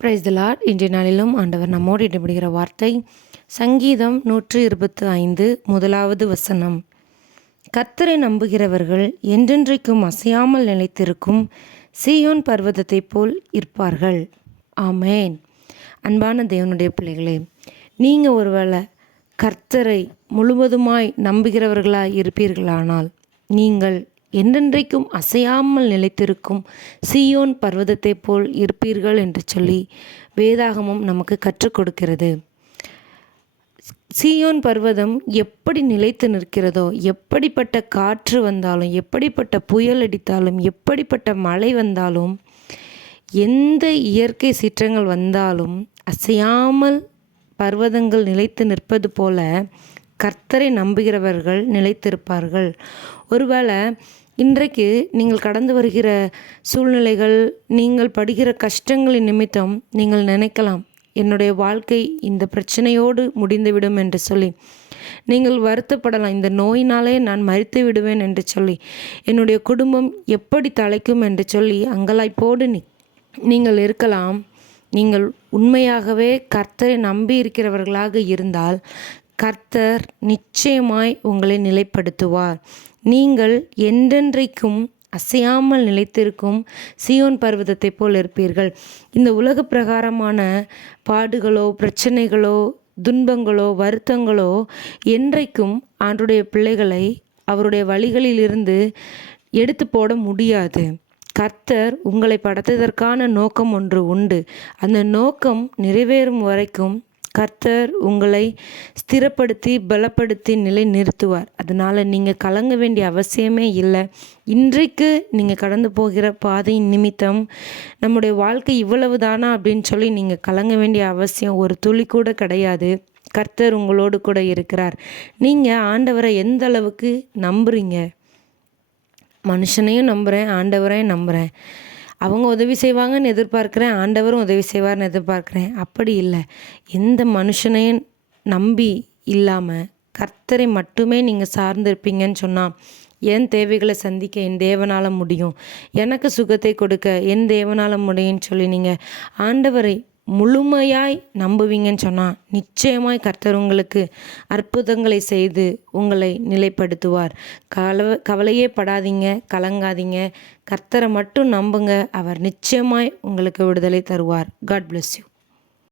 Praise the Lord. இன்றைய நாளிலும் ஆண்டவர் நம்மோடு இடைபடுகிற வார்த்தை சங்கீதம் 125 முதலாவது வசனம். கர்த்தரை நம்புகிறவர்கள் என்றென்றைக்கும் அசையாமல் நிலைத்திருக்கும் சீயோன் பர்வதத்தைப் போல் இருப்பார்கள். ஆமேன். அன்பான தேவனுடைய பிள்ளைகளே, நீங்கள் ஒருவேளை கர்த்தரை முழுவதுமாய் நம்புகிறவர்களாய் இருப்பீர்களானால் நீங்கள் என்றென்றைக்கும் அசையாமல் நிலைத்திருக்கும் சீயோன் பர்வதத்தைப் போல் இருப்பீர்கள் என்று சொல்லி வேதாகமம் நமக்கு கற்றுக் கொடுக்கிறது. சீயோன் பர்வதம் எப்படி நிலைத்து நிற்கிறதோ, எப்படிப்பட்ட காற்று வந்தாலும், எப்படிப்பட்ட புயல் அடித்தாலும், எப்படிப்பட்ட மழை வந்தாலும், எந்த இயற்கை சீற்றங்கள் வந்தாலும் அசையாமல் பர்வதங்கள் நிலைத்து நிற்பது போல கர்த்தரை நம்புகிறவர்கள் நிலைத்திருப்பார்கள். ஒருவேளை இன்றைக்கு நீங்கள் கடந்து வருகிற சூழ்நிலைகள், நீங்கள் படுகிற கஷ்டங்களின் நிமித்தம் நீங்கள் நினைக்கலாம், என்னுடைய வாழ்க்கை இந்த பிரச்சனையோடு முடிந்துவிடும் என்று சொல்லி நீங்கள் வருத்தப்படலாம். இந்த நோயினாலே நான் மரித்து விடுவேன் என்று சொல்லி, என்னுடைய குடும்பம் எப்படி தலைக்கும் என்று சொல்லி அங்கலாய்ப்போடு நீங்கள் இருக்கலாம். நீங்கள் உண்மையாகவே கர்த்தரை நம்பி இருக்கிறவர்களாக இருந்தால் கர்த்தர் நிச்சயமாய் உங்களை நிலைப்படுத்துவார். நீங்கள் என்றென்றைக்கும் அசையாமல் நிலைத்திருக்கும் சீயோன் பர்வதத்தைப் போல் இருப்பீர்கள். இந்த உலக பிரகாரமான பாடுகளோ, பிரச்சனைகளோ, துன்பங்களோ, வருத்தங்களோ என்றைக்கும் ஆண்டவருடைய பிள்ளைகளை அவருடைய வழிகளிலிருந்து எடுத்து போட முடியாது. கர்த்தர் உங்களை படைத்ததற்கான நோக்கம் ஒன்று உண்டு. அந்த நோக்கம் நிறைவேறும் வரைக்கும் கர்த்தர் உங்களை ஸ்திரப்படுத்தி பலப்படுத்தி நிலை நிறுத்துவார். அதனால் நீங்கள் கலங்க வேண்டிய அவசியமே இல்லை. இன்றைக்கு நீங்கள் கடந்து போகிற பாதையின் நிமித்தம் நம்முடைய வாழ்க்கை இவ்வளவு தானா அப்படின்னு சொல்லி நீங்கள் கலங்க வேண்டிய அவசியம் ஒரு துளி கூட கிடையாது. கர்த்தர் உங்களோடு கூட இருக்கிறார். நீங்கள் ஆண்டவரை எந்த அளவுக்கு நம்புறீங்க? மனுஷனையும் நம்புகிறேன், ஆண்டவரையும் நம்புகிறேன், அவங்க உதவி செய்வாங்கன்னு எதிர்பார்க்குறேன், ஆண்டவரும் உதவி செய்வார்னு எதிர்பார்க்குறேன். அப்படி இல்லை. எந்த மனுஷனையும் நம்பி இல்லாமல் கர்த்தரை மட்டுமே நீங்கள் சார்ந்திருப்பீங்கன்னு சொன்னால், என் தேவைகளை சந்திக்க என் தேவனால் முடியும், எனக்கு சுகத்தை கொடுக்க என் தேவனால் முடியும்னு சொல்லி நீங்கள் ஆண்டவரை முழுமையாய் நம்புவீங்கன்னு சொன்னால் நிச்சயமாய் கர்த்தர் உங்களுக்கு அற்புதங்களை செய்து உங்களை நிலைப்படுத்துவார். கவலையே படாதீங்க, கலங்காதீங்க. கர்த்தரை மட்டும் நம்புங்க. அவர் நிச்சயமாய் உங்களுக்கு விடுதலை தருவார். God bless you.